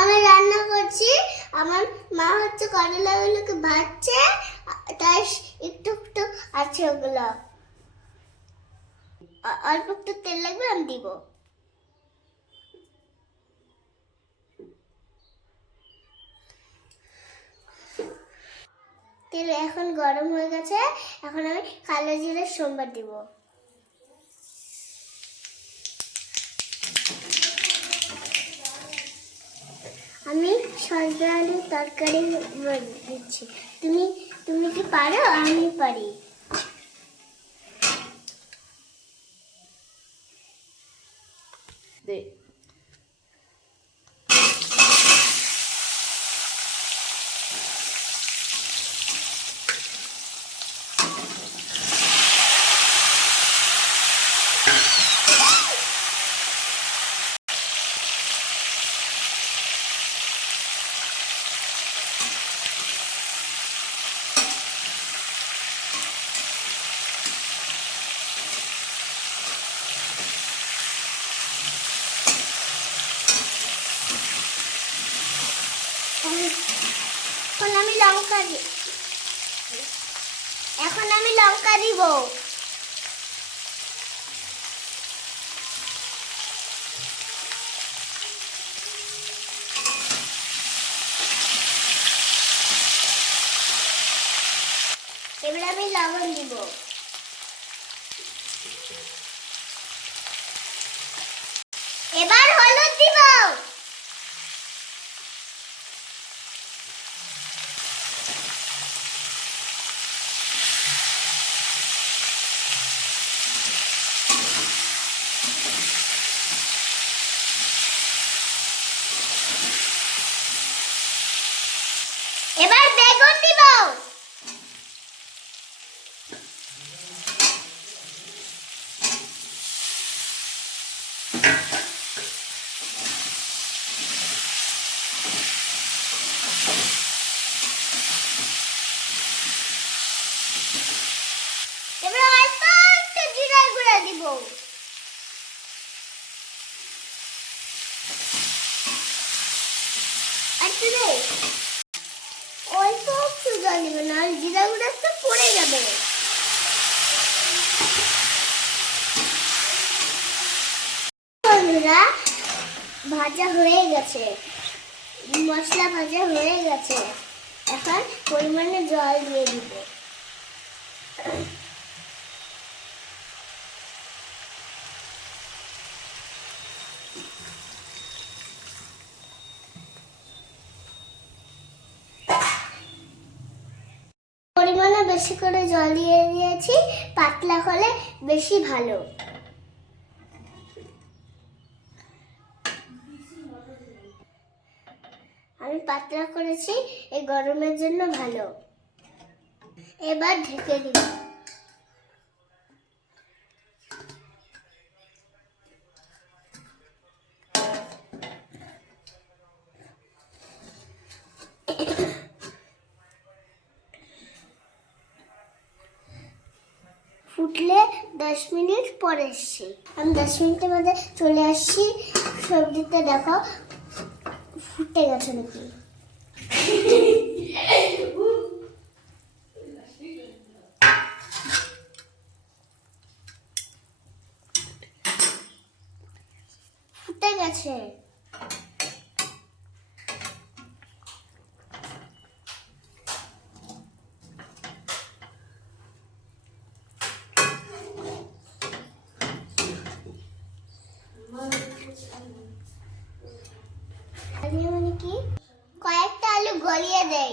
আমি রান্না করছি। আমার মা হচ্ছে করলাগুলোকে ভাজছে, তাই একটু একটু আছে ওগুলো। অল্প একটু তেল লাগবে, আমি দিব। তেল এখন গরম হয়ে গেছে, এখন আমি কালো জিরে সোমবার দিব। আমি সজনে আলুর তরকারি দিচ্ছি। তুমি তুমি কি পারো? আমি পারি। দে এখন আমি লঙ্কা দিব। এবার আমি লবণ দিব। এবার হলুদ দিব। এবার বেগুন দিব। এবার অল্প একটু জিরার গুঁড়া দিব। একটু দে, অল্প একটু জল দিবে, না জিরা গুঁড়া তো পড়ে যাবে। বন্ধুরা, ভাজা হয়ে গেছে, মশলা ভাজা হয়ে গেছে। এখন পরিমাণে জল দিয়ে দিব। পরিমাণে বেশি করে জল দিয়ে দিয়েছি, পাতলা হলে বেশি ভালো। আমি পাতলা করেছি, এই গরমের জন্য ভালো। এবার ঢেকে দিব। ফুটলে 10 মিনিট পরে এসছি। আমি 10 মিনিটের মধ্যে চলে আসছি। সবজিতে দেখো ফুটে গেছে নাকি। ফুটে গেছে। মানে কি, কয়েকটা আলু গলিয়ে দেই।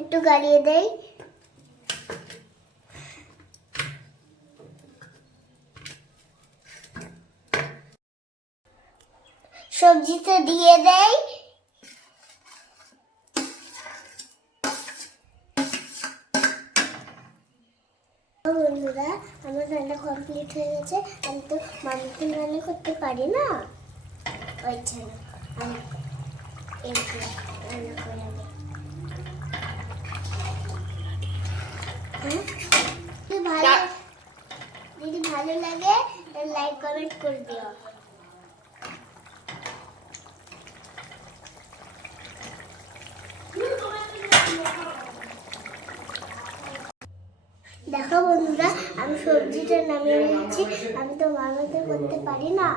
একটু গালিয়ে দেই। সবজিতে দিয়ে দেই। বন্ধুরা, আমার রান্না কমপ্লিট হয়ে গেছে। আমি তো মামিকে রান্না করতে পারি না, ওই জন্য আমি রান্না করে হ্যাঁ? যদি ভালো লাগে লাইক কমেন্ট করে দিও। দেখো বন্ধুরা, আমি সবজিটা নামিয়ে রেখেছি। আমি তো ভালো করতে পারি না।